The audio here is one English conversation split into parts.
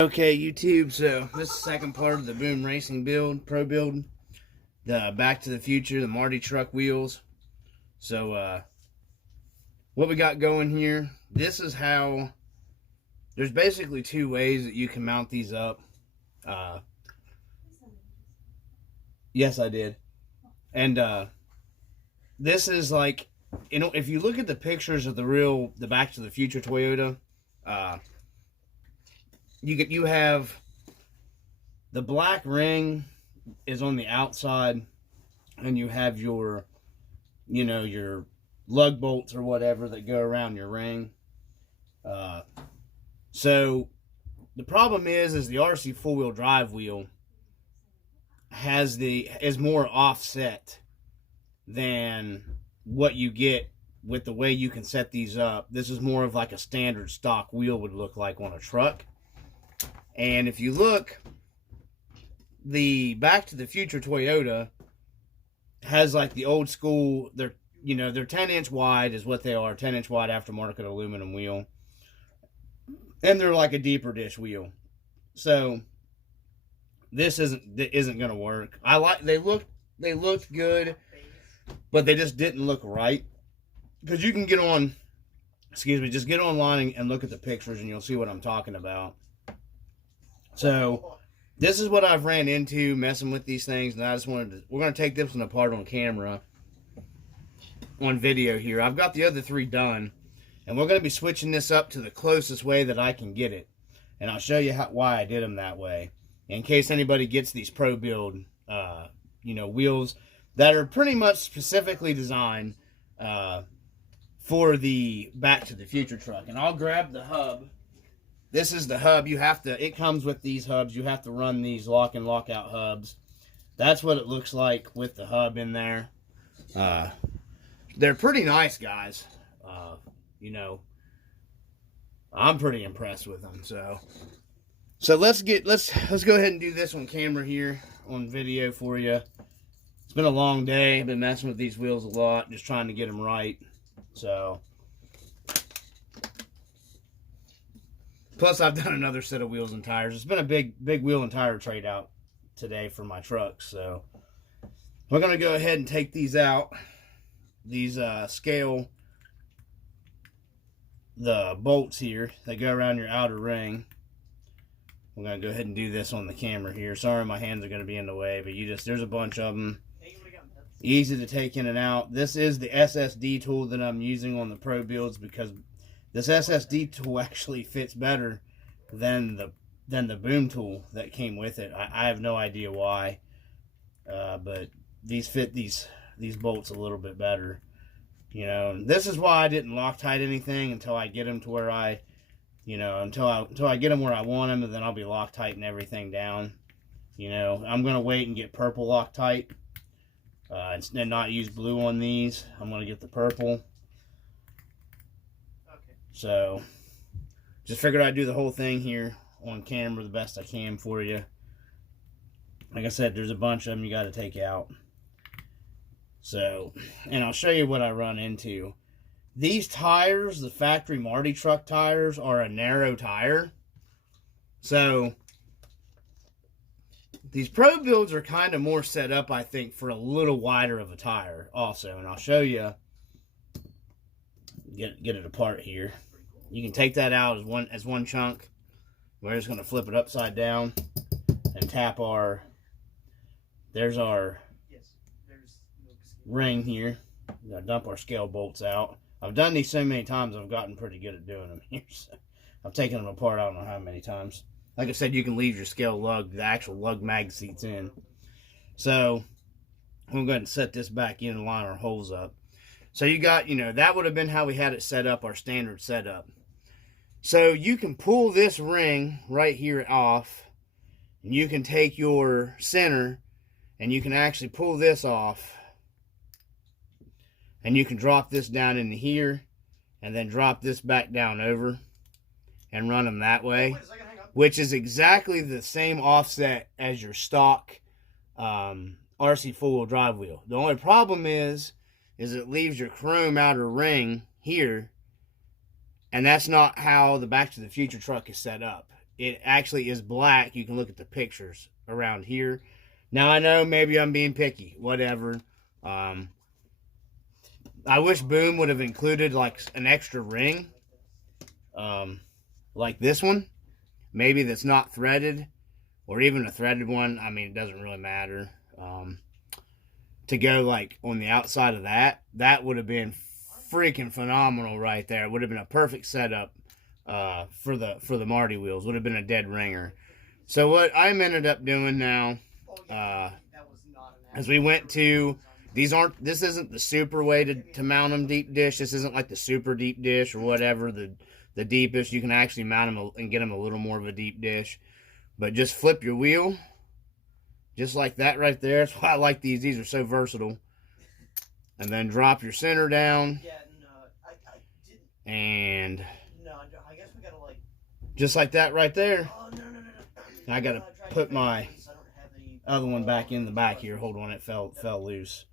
Okay, YouTube, so this is the second part of the Boomracing build, Probuild, the Back to the Future, the Marty truck wheels. So, what we got going here, this is how, there's basically two ways that you can mount these up. Yes, I did. And, this is like, you know, if you look at the pictures of the Back to the Future Toyota, you have the black ring is on the outside, and you have your, you know, your lug bolts or whatever that go around your ring. So the problem is the RC four-wheel drive wheel is more offset than what you get with the way you can set these up. This is more of like a standard stock wheel would look like on a truck. And if you look, the Back to the Future Toyota has like the old school, they're 10-inch wide is what they are, 10-inch wide aftermarket aluminum wheel. And they're like a deeper dish wheel. So this isn't going to work. They looked good, but they just didn't look right. Because you can get on, just get online and look at the pictures and you'll see what I'm talking about. So, this is what I've ran into messing with these things, and I just wanted to, we're going to take this one apart on camera, on video here. I've got the other three done, and we're going to be switching this up to the closest way that I can get it. And I'll show you why I did them that way, in case anybody gets these Probuild, wheels that are pretty much specifically designed for the Back to the Future truck. And I'll grab the hub. This is the hub. It comes with these hubs. You have to run these lock and lock out hubs. That's what it looks like with the hub in there. They're pretty nice, guys. I'm pretty impressed with them. So let's go ahead and do this on camera here, on video for you. It's been a long day. I've been messing with these wheels a lot, just trying to get them right. So, plus, I've done another set of wheels and tires. It's been a big wheel and tire trade out today for my truck. So, we're going to go ahead and take these out. These scale the bolts here that go around your outer ring. We're going to go ahead and do this on the camera here. Sorry, my hands are going to be in the way, but there's a bunch of them. Easy to take in and out. This is the SSD tool that I'm using on the Probuilds, because this SSD tool actually fits better than the boom tool that came with it. I have no idea why, but these fit these bolts a little bit better. This is why I didn't Loctite anything until I get them to where until I get them where I want them, and then I'll be Loctiting everything down. I'm gonna wait and get purple Loctite, and not use blue on these. I'm gonna get the purple. So, just figured I'd do the whole thing here on camera the best I can for you. Like I said, there's a bunch of them you got to take out. So, and I'll show you what I run into. These tires, the factory Marty truck tires, are a narrow tire. So, these Probuilds are kind of more set up, I think, for a little wider of a tire also. And I'll show you, get it apart here. You can take that out as one chunk. We're just going to flip it upside down and tap there's our ring here. We're going to dump our scale bolts out. I've done these so many times, I've gotten pretty good at doing them here. So I've taken them apart, I don't know how many times. Like I said, you can leave your scale lug, the actual lug mag seats in. So we'll go ahead and set this back in and line our holes up. So you got, that would have been how we had it set up, our standard setup. So you can pull this ring right here off, and you can take your center, and you can actually pull this off, and you can drop this down into here, and then drop this back down over, and run them that way, which is exactly the same offset as your stock RC four-wheel drive wheel. The only problem is it leaves your chrome outer ring here, and that's not how the Back to the Future truck is set up. it actually is black. You can look at the pictures around here. Now, I know maybe I'm being picky. Whatever. I wish Boom would have included, like, an extra ring. Like this one. Maybe that's not threaded. Or even a threaded one. I mean, it doesn't really matter. To go, like, on the outside of that, that would have been freaking phenomenal right there. It would have been a perfect setup for the Marty wheels. Would have been a dead ringer. So what I ended up doing now, as we went to, this isn't the super way to mount them deep dish. This isn't like the super deep dish or whatever, the deepest. You can actually mount them and get them a little more of a deep dish. But just flip your wheel, just like that right there. That's why I like these. These are so versatile. And then drop your center down. Yeah, no, I didn't. And no, I guess we gotta like. Just like that right there. Oh, no. I gotta put my other one back in the back here. Hold on, it fell loose.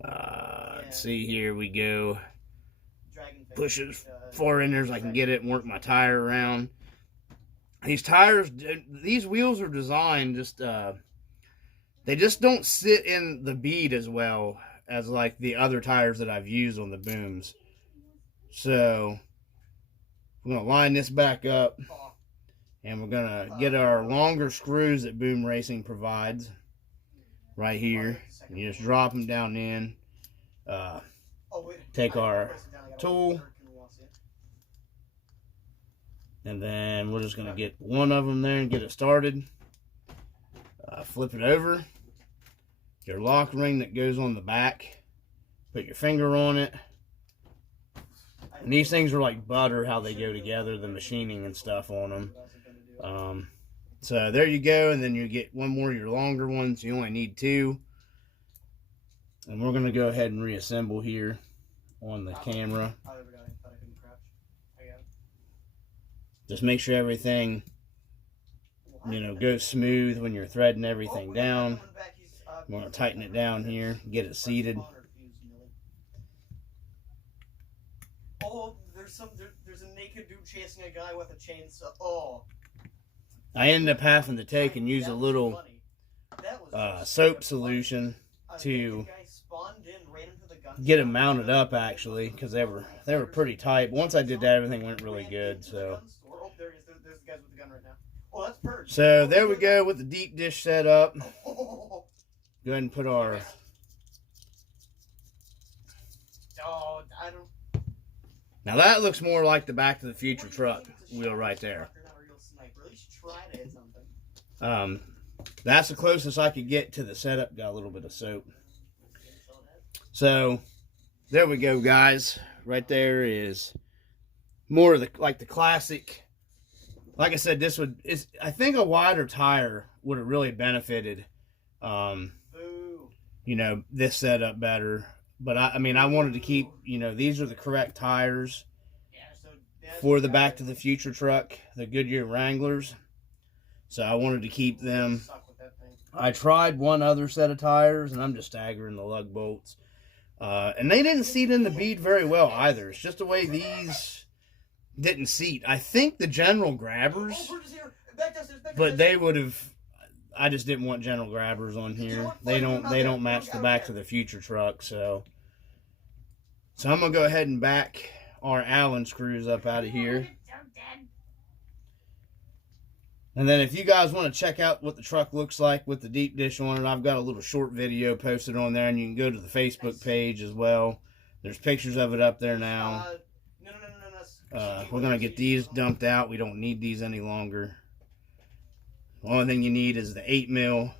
Let's see, here we go. Push it as far in there as I can get it and work my tire around. These tires, these wheels are designed just, they just don't sit in the bead as well as like the other tires that I've used on the Booms. So we're going to line this back up and we're going to get our longer screws that Boomracing provides right here. And you just drop them down in, take our tool, and then we're just going to get one of them there and get it started. Flip it over. Your lock ring that goes on the back. Put your finger on it. And these things are like butter, how they go together, the machining and stuff on them. So there you go, and then you get one more of your longer ones. You only need two. And we're going to go ahead and reassemble here on the camera. Just make sure everything, goes smooth when you're threading everything down. We're going to tighten it down here, get it seated. Oh, there's a naked dude chasing a guy with a chainsaw. Oh. I ended up having to take and use a little soap solution to get them mounted up, actually, because they were pretty tight. But once I did that, everything went really good. So so there we go with the deep dish set up. Go ahead and put our now that looks more like the Back to the Future truck wheel right there. That's the closest I could get to the setup. Got a little bit of soap. So there we go, guys. Right there is more of the classic. Like I said, I think a wider tire would have really benefited this setup better. But I mean, I wanted to keep, these are the correct tires for the Back to the Future truck, the Goodyear Wranglers. So I wanted to keep them. I tried one other set of tires, and I'm just staggering the lug bolts. And they didn't seat in the bead very well either. It's just the way these didn't seat. I think the general grabbers, but they would have. I just didn't want general grabbers on here. They don't match the Back to the Future truck. So I'm gonna go ahead and back our Allen screws up out of here. And then if you guys want to check out what the truck looks like with the deep dish on it, I've got a little short video posted on there, and you can go to the Facebook page as well. There's pictures of it up there now. We're going to get these dumped out. We don't need these any longer. The only thing you need is the 8mm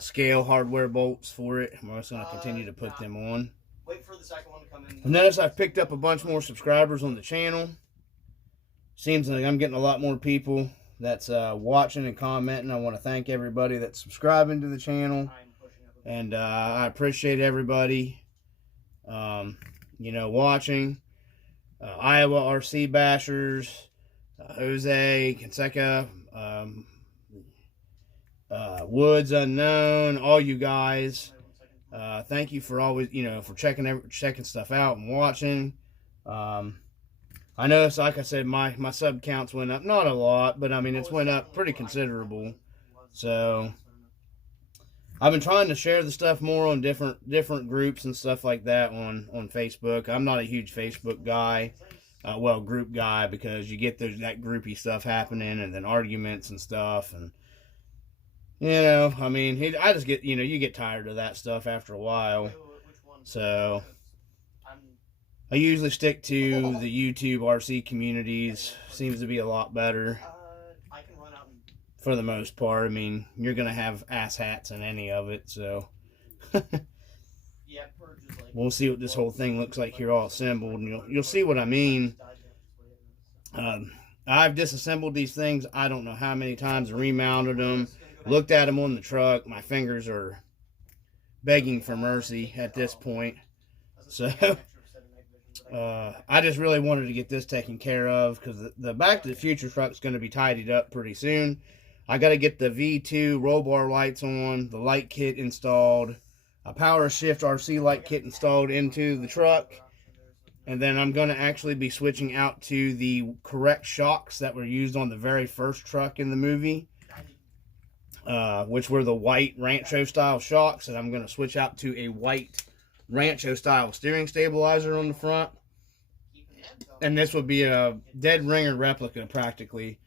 scale hardware bolts for it. We're just going to continue to put them on. Wait for the second one to come in. And notice I've picked up a bunch more subscribers on the channel. Seems like I'm getting a lot more people that's watching and commenting. I want to thank everybody that's subscribing to the channel, and I appreciate everybody watching. Iowa RC Bashers, Jose Canseca, Woods Unknown, all you guys, thank you for always for checking stuff out and watching. I noticed, like I said, my sub counts went up. Not a lot, but I mean, it's went up pretty considerable. So I've been trying to share the stuff more on different groups and stuff like that on Facebook. I'm not a huge Facebook guy, group guy, because you get that groupie stuff happening and then arguments and stuff, and I mean, I just get you get tired of that stuff after a while. So I usually stick to the YouTube RC communities. Seems to be a lot better. For the most part, I mean, you're going to have ass hats in any of it, so. We'll see what this whole thing looks like here all assembled, and you'll see what I mean. I've disassembled these things, I don't know how many times, remounted them, looked at them on the truck. My fingers are begging for mercy at this point. So, I just really wanted to get this taken care of, because the Back to the Future truck is going to be tidied up pretty soon. I got to get the V2 roll bar lights on, the light kit installed, a Power Shift RC light kit installed into the truck, and then I'm going to actually be switching out to the correct shocks that were used on the very first truck in the movie, which were the white Rancho style shocks, and I'm going to switch out to a white Rancho style steering stabilizer on the front, and this would be a dead ringer replica practically,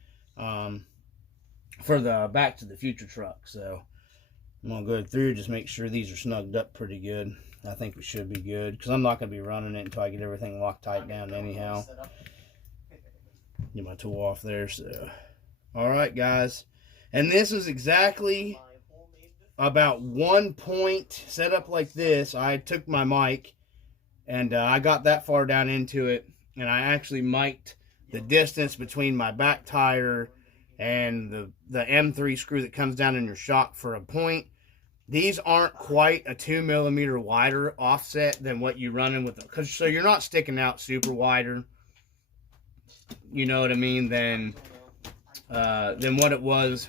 for the Back to the Future truck. So I'm going to go through, just make sure these are snugged up pretty good. I think we should be good, because I'm not going to be running it until I get everything locked tight down anyhow. Get my tool off there. So, alright guys, and this is exactly about 1 point set up like this. I took my mic and I got that far down into it, and I actually mic'd the distance between my back tire and the M3 screw that comes down in your shock for a point. These aren't quite a 2 millimeter wider offset than what you run in with them, so you're not sticking out super wider, you know what I mean, than what it was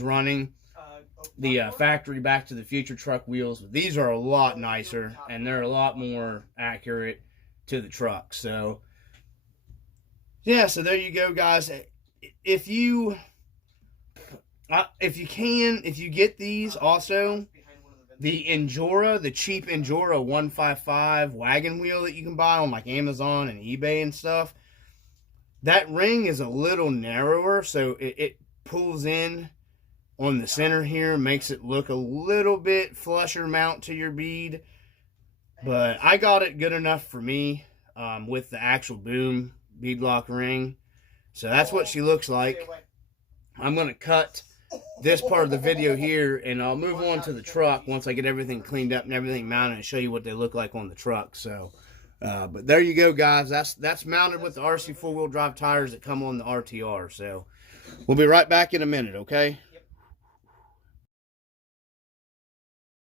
running the factory Back to the Future truck wheels. These are a lot nicer, and they're a lot more accurate to the truck. So yeah, so there you go guys. If you get these, also the Endura, the cheap Endura 155 wagon wheel that you can buy on like Amazon and eBay and stuff, that ring is a little narrower, so it pulls in on the center here, makes it look a little bit flusher mount to your bead. But I got it good enough for me with the actual Boom beadlock ring. So that's what she looks like. I'm going to cut this part of the video here, and I'll move on to the truck once I get everything cleaned up and everything mounted, and show you what they look like on the truck. So, but there you go, guys. That's mounted with the RC four-wheel drive tires that come on the RTR. So we'll be right back in a minute, okay?